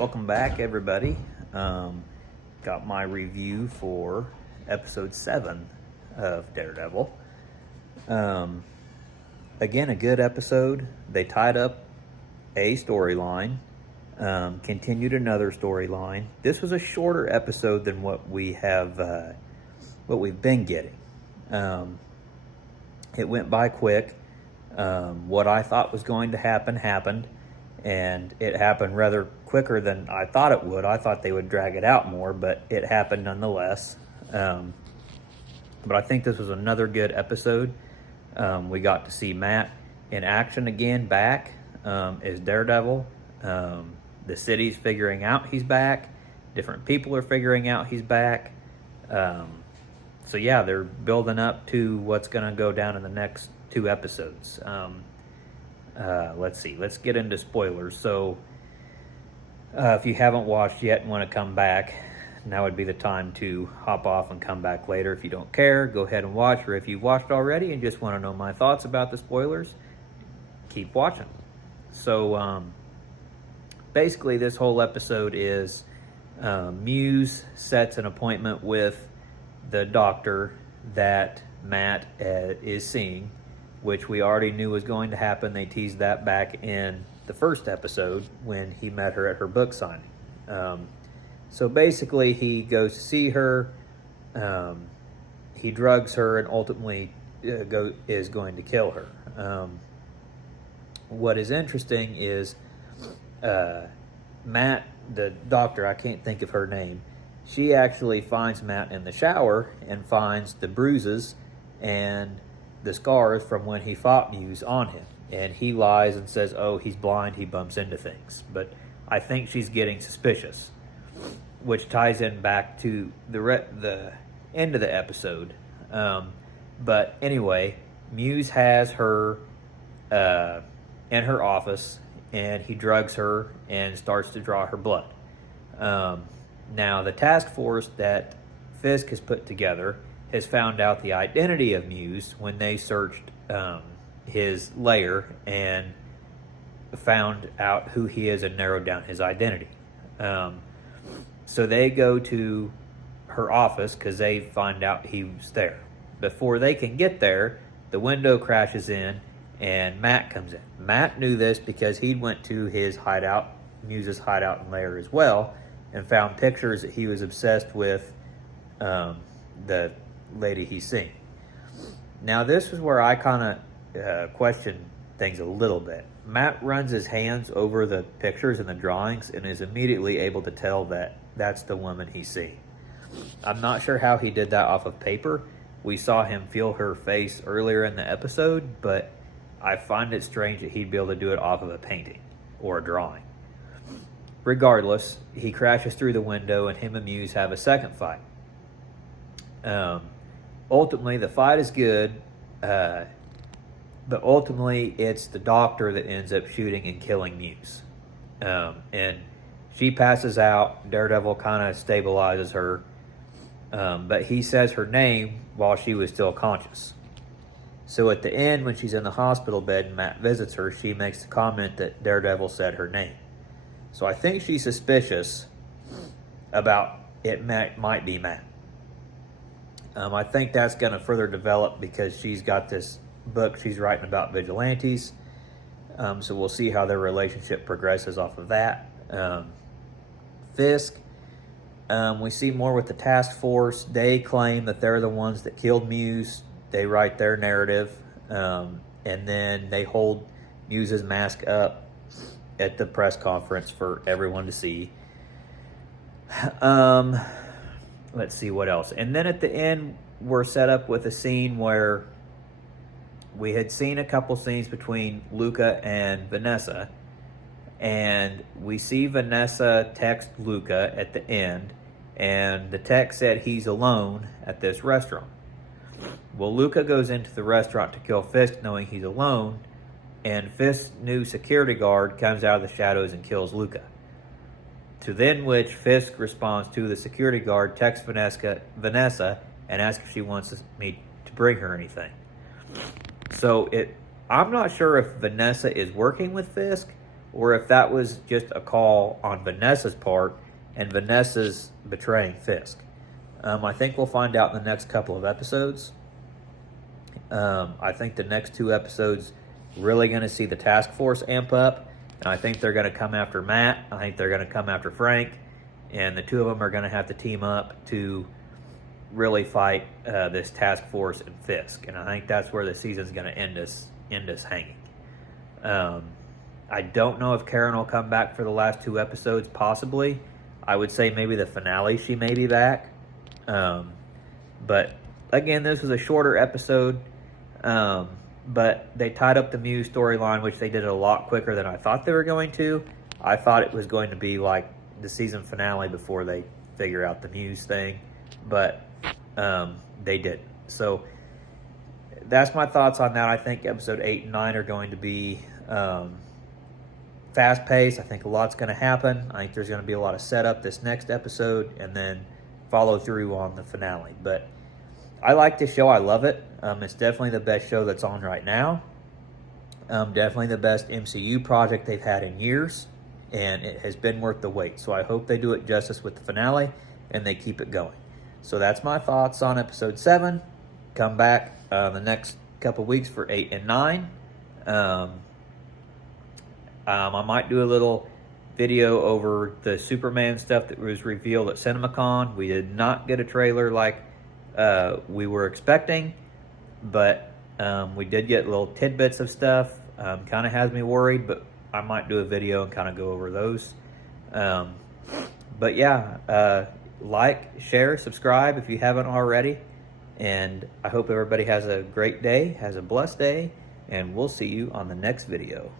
Welcome back, everybody. Got my review for episode 7 of Daredevil. Again, a good episode. They tied up a storyline, continued another storyline. This was a shorter episode than what we've been getting. It went by quick. What I thought was going to happen happened. And it happened rather quicker than I thought it would. I thought they would drag it out more, but it happened nonetheless. But I think this was another good episode. We got to see Matt in action again, back as Daredevil. The city's figuring out he's back. Different people are figuring out he's back. So yeah, they're building up to what's going to go down in the next 2 episodes. Let's see. Let's get into spoilers. So, if you haven't watched yet and want to come back, now would be the time to hop off and come back later. If you don't care, go ahead and watch. Or if you've watched already and just want to know my thoughts about the spoilers, keep watching. So, basically, this whole episode is Muse sets an appointment with the doctor that Matt is seeing, which we already knew was going to happen. They teased that back in the first episode when he met her at her book signing. So basically, he goes to see her, he drugs her, and ultimately is going to kill her. What is interesting is Matt, the doctor, I can't think of her name, she actually finds Matt in the shower and finds the bruises and the scars from when he fought Muse on him. And he lies and says, oh, he's blind, he bumps into things. But I think she's getting suspicious, which ties in back to the end of the episode. But anyway, Muse has her in her office, and he drugs her and starts to draw her blood. Now, the task force that Fisk has put together has found out the identity of Muse when they searched his lair and found out who he is and narrowed down his identity. So they go to her office because they find out he was there. Before they can get there, the window crashes in and Matt comes in. Matt knew this because he went to his hideout, Muse's hideout and lair as well, and found pictures that he was obsessed with the lady he's seeing. Now, this is where I kind of question things a little bit. Matt runs his hands over the pictures and the drawings and is immediately able to tell that that's the woman he's seeing. I'm not sure how he did that off of paper. We saw him feel her face earlier in the episode, but I find it strange that he'd be able to do it off of a painting or a drawing. Regardless, he crashes through the window and him and Muse have a second fight. Ultimately, the fight is good, but ultimately it's the doctor that ends up shooting and killing Muse. And she passes out. Daredevil kind of stabilizes her, but he says her name while she was still conscious. So at the end, when she's in the hospital bed and Matt visits her, she makes the comment that Daredevil said her name. So I think she's suspicious about it might be Matt. I think that's going to further develop because she's got this book she's writing about vigilantes. So we'll see how their relationship progresses off of that. Fisk, we see more with the task force. They claim that they're the ones that killed Muse. They write their narrative. And then they hold Muse's mask up at the press conference for everyone to see. Let's see what else. And then at the end, we're set up with a scene where we had seen a couple scenes between Luca and Vanessa. And we see Vanessa text Luca at the end. And the text said he's alone at this restaurant. Well, Luca goes into the restaurant to kill Fisk knowing he's alone. And Fisk's new security guard comes out of the shadows and kills Luca. To then which Fisk responds to the security guard, texts Vanessa, and asks if she wants me to bring her anything. So I'm not sure if Vanessa is working with Fisk or if that was just a call on Vanessa's part and Vanessa's betraying Fisk. I think we'll find out in the next couple of episodes. I think the next 2 episodes really going to see the task force amp up, and I think they're going to come after Matt. I think they're going to come after Frank, and the 2 of them are going to have to team up to really fight this task force and Fisk, and I think that's where the season's going to end us hanging. I don't know if Karen will come back for the last 2 episodes. Possibly, I would say maybe the finale she may be back. But again, this was a shorter episode. But they tied up the Muse storyline, which they did a lot quicker than I thought they were going to. I thought it was going to be like the season finale before they figure out the Muse thing, but they didn't. So that's my thoughts on that. I think episode 8 and 9 are going to be fast-paced. I think a lot's going to happen. I think there's going to be a lot of setup this next episode and then follow through on the finale. But I like this show. I love it. It's definitely the best show that's on right now. Definitely the best MCU project they've had in years, and it has been worth the wait. So I hope they do it justice with the finale and they keep it going. So that's my thoughts on episode 7. Come back the next couple weeks for 8 and 9. I might do a little video over the Superman stuff that was revealed at CinemaCon. We did not get a trailer like we were expecting, but we did get little tidbits of stuff. Kind of has me worried, but I might do a video and kind of go over those. But yeah, like, share, subscribe if you haven't already. And I hope everybody has a great day, has a blessed day, and we'll see you on the next video.